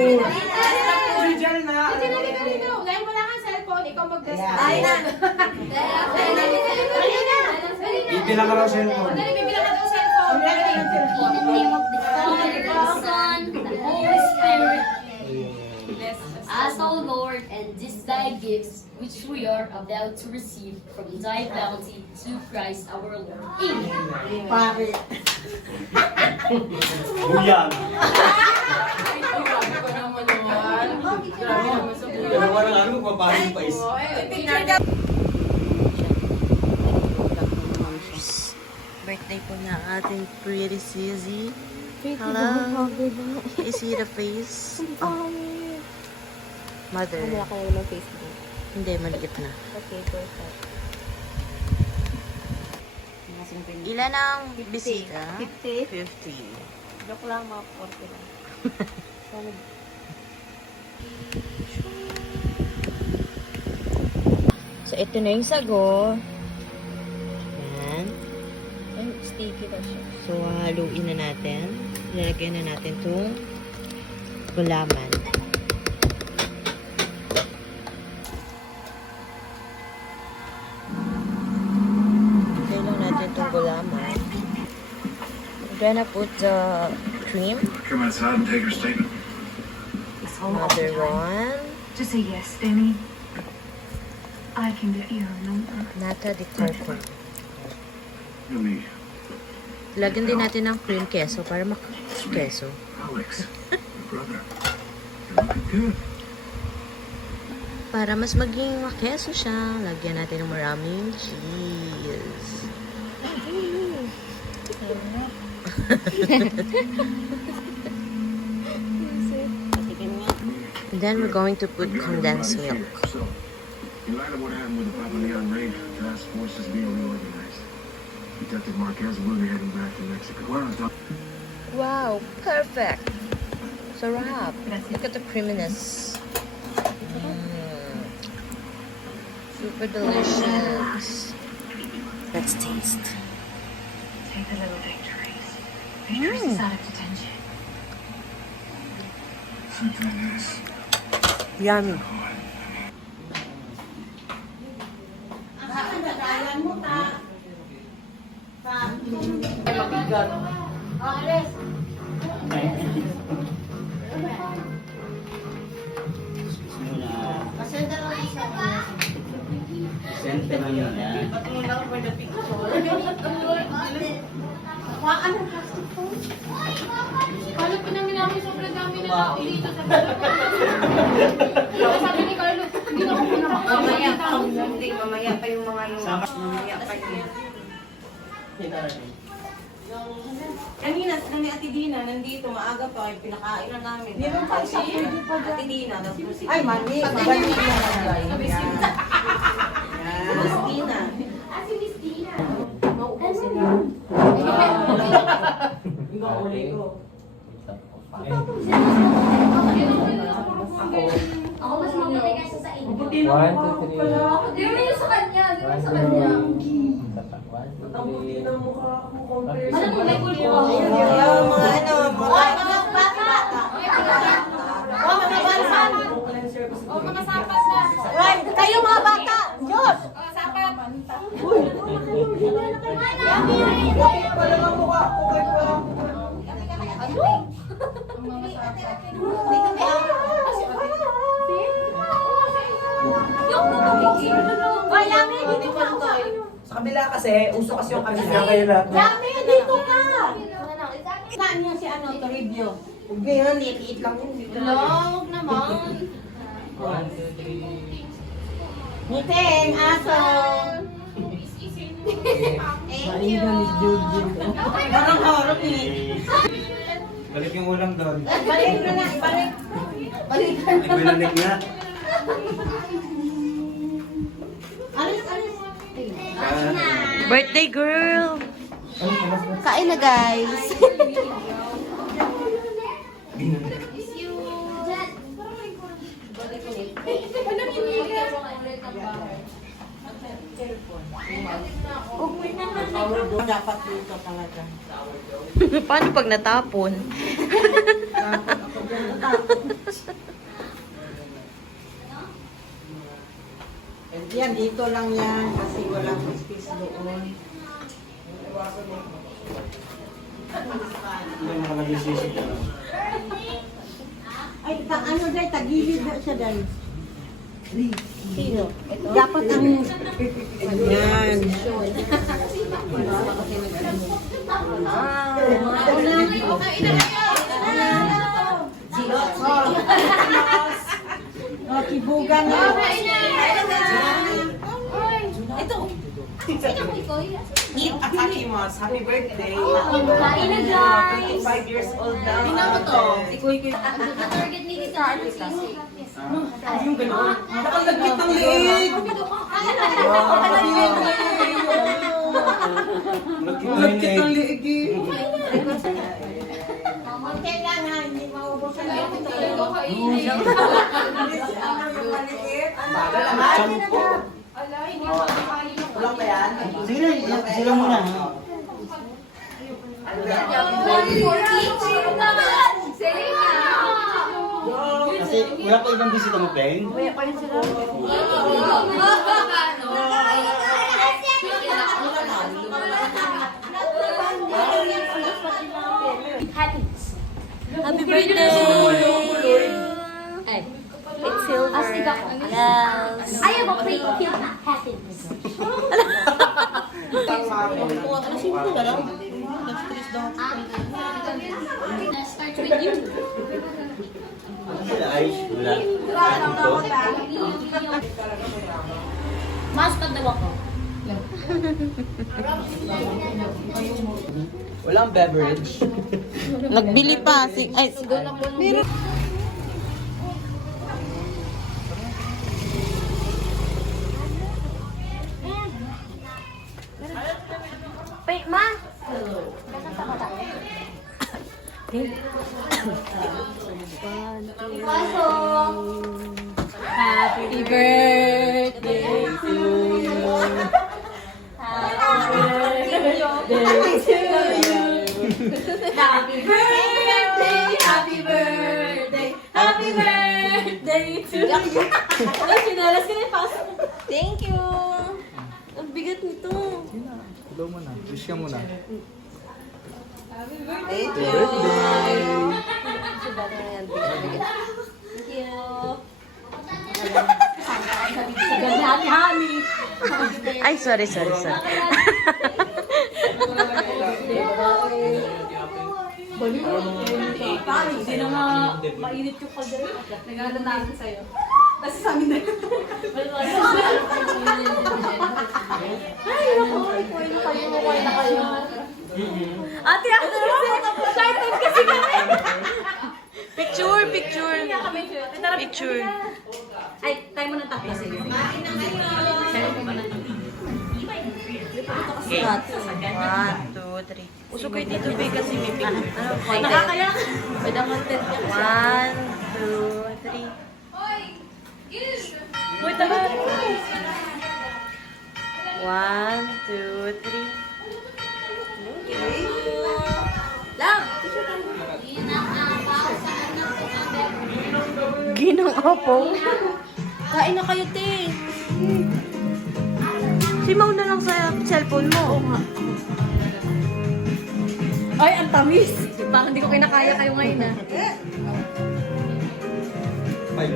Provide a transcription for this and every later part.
food. Original na. Dahil wala kang cellphone, ikaw mag-describe. Ay na. Ipilang ka raw cellphone. Dali, bibilang ka daw cellphone. In the name of the Father, the Son, the Holy Spirit. As O Lord, and this thy gifts, which we are about to receive from thy bounty to Christ our Lord. Amen. Pare. Buyang. Dalawa na nga, magpapahin pa is. Birthday po niya ating pretty Suzy. Hello. You see the face? Oh. Mother. Wala ka naman Facebook. Hindi, maliit na. Okay, perfect. Ilan ang bisita? 50? 50. Joke lang, mga 40 lang. So, ito na yung sago. Yan. Ay, sticky na siya. So, haluin na natin. Lalagyan na natin itong gulaman. Lagyan lang natin itong gulaman. We're gonna put the cream. Come outside and take her statement. Another one. Just say yes, Danny. I can get you a number. Nata de coco. You'll need Lagyan din natin ng cream queso para mak-queso. Alex, your brother. You're looking good. Para mas maging makeso siya, lagyan natin ng maraming cheese. And then we're going to put condensed milk. So, in light of what happened with the Papa Leon raid, task force is being reorganized. Detective Marquez will be heading back to Mexico. Wow, perfect! Sarap! Look at the creaminess. Super delicious. Let's taste. Take the little victories. Victories out of detention. Something is Yummy. Sente lang yun, yan. Carlo, pinangin namin sobrang dami na tao dito sa balot. Sabi ni Carlo, hindi na ako pinapakita. Hindi, mamaya pa yung mga yung... Mamaya pa yung... Kanina, sila ni Ate Dina, nandito, maaga pa, ay pinakain na namin. Hindi ba pa siya? Ate Dina, tapos si... Ay, mali. Pagdating na lang. Miss Dina. Ah, si Miss Dina. Mauusin na. Yung uli ko. Ako mas mabuti kaysa sa inyo. One, two, three. Di mo yung sa kanya, di mo sa kanya. Ang buti ng mukha mo compare Alam mo, may kulto ako. Yung mga ano, mga bata. Oh, mga bansan. Oh, mga sapas na. Right, kayo mga bata! Diyos! Oh, sapat. Pala nga mukha ko kay pa. Ay, Yami, dito ka. Sa kabila kasi, uso kasi yung kabila. kayo lahat. Yami, dito ka. Saan niya si ano, Toribio? Huwag ganyan, liit lang yun. Huwag naman. One, two, three. Niteng, aso! Thank you. Parang harap eh. Balik yung ulam doon. Balik na na, balik. Balik na. Nagbinanig na. Alis, alis. Birthday girl! Kain na, guys. Huwag mo na. Dapat dito talaga. Paano pag natapon? Yan, dito lang yan kasi walang space doon. Hindi mo nakalagay sisi. Ay, ano dahil, tagilid na siya dahil. Sino? Dapat ang... Ayan. Oh, kibugan na. Ito. Sino ko ikaw? Eat Akimos. Happy birthday. Kain na, guys. 25 years old na. Tingnan mo to. Ikoy. Target ni Tita. Yung gano'n. Nakalagkit ng liig. Lagkit ng liig eh. Kailangan, hindi maubusan yung ito. Sampo. Walang ba yan? Sige, sila muna. Kasi wala pa ibang bisita mo, Peng. Happiness. Happy birthday! Ay. It's silver. Astig ako. Yes. I have a plate of happiness. Let's start with you. Sila ay wala. Mas daw ako. Walang beverage. Nagbili pa. Ay, meron. Wait, ma. Happy birthday to you. Happy birthday, happy birthday, happy birthday to you. Ay, sinalas ka na yung pass. Thank you. Ang bigat nito. Hello mo na. Wish ka muna. Thank you. Thank you. Gani-hani. Ay, sorry. Hindi na nga mainit yung kaldero. Nagano namin sa'yo. Kasi sa amin na yun. Ay, naku. Ikuha na kayo. Ate, ako kasi. Shy time kasi kami. Picture. Picture. Ay, tayo mo ng tatlo. Sige. Okay. 1, 2, 3. Usok kayo dito, Bey, kasi may picture. Nakakaya. Pwede content niya. 1, 2, 3. Wait, tama. 1, 2, 3. Lang. Ginang apong. Kain na kayo, te. Simaw na lang sa cellphone mo. Ay, ang tamis. Parang hindi ko kinakaya kayo ngayon ah. Bye.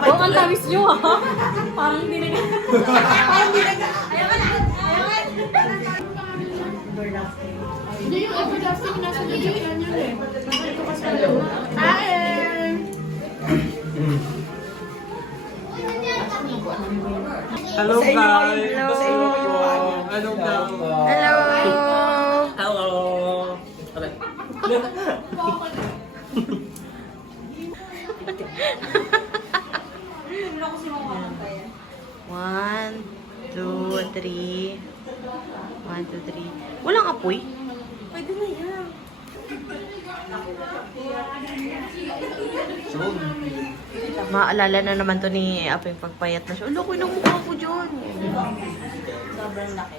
Oh, ang tamis nyo ha. Parang hindi na. Hindi yung everlasting nasa video yan yun eh. Ito kasi Hello guys. Hello daw. Hello. Hello. One, two, three. 1, 2, 3. Walang apoy? Pwede na yan. Maalala na naman to ni Aping pagpayat na siya. Ulo ko yung mukha ko dyan. Sobrang laki.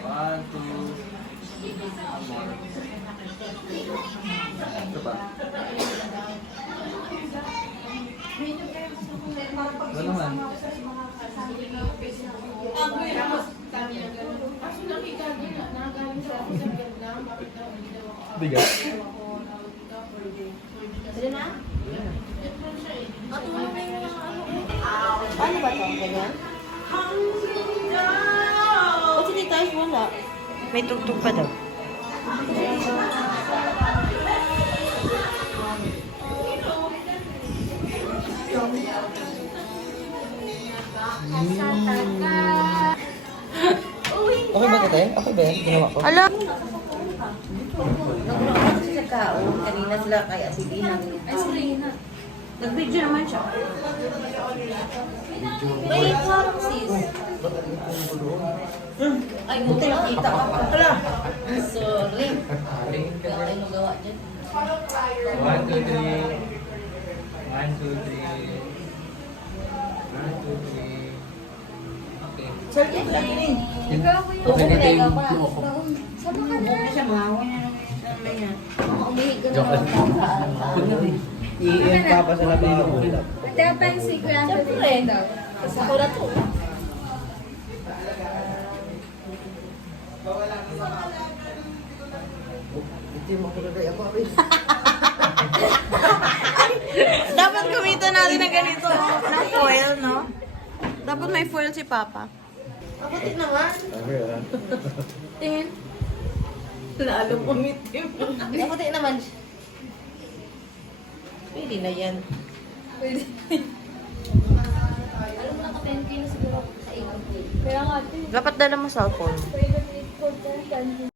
One, two. Ito ba? Ano naman? Bigat? Paano ba ito? Ganyan? Ba't hindi tayo wala? May tugtog pa daw. Okay ba ito? Okay ba yan? Ginawa ko? Ala! Kasi sa kao, kanina sila kay Asidina. Ay, Selena. Nag-video naman siya. May parang sis. Ay, buti nakita ka pa. Hala! Sorry. Ay, magawa dyan. 1, 2, 3. 1, 2, 3. 1, 2, 3. Okay. Sorry, lang yun. Okay na ito yung flow ko. Hindi siya mahawa na lang. Joke lang. I-end pa sa lababo. Ate, apa yung secret Siyempre. Ako na to. Dapat kumita natin ng ganito. Ng foil, no? Dapat may foil si Papa. Mabuti naman. Tingin. Lalo pumitim. Mabuti naman. Pwede na yan. Pwede. Alam mo, naka-10K na siguro ako sa 8K. Kaya nga, ate. Dapat dala mo cellphone. Pwede na 8 for 10.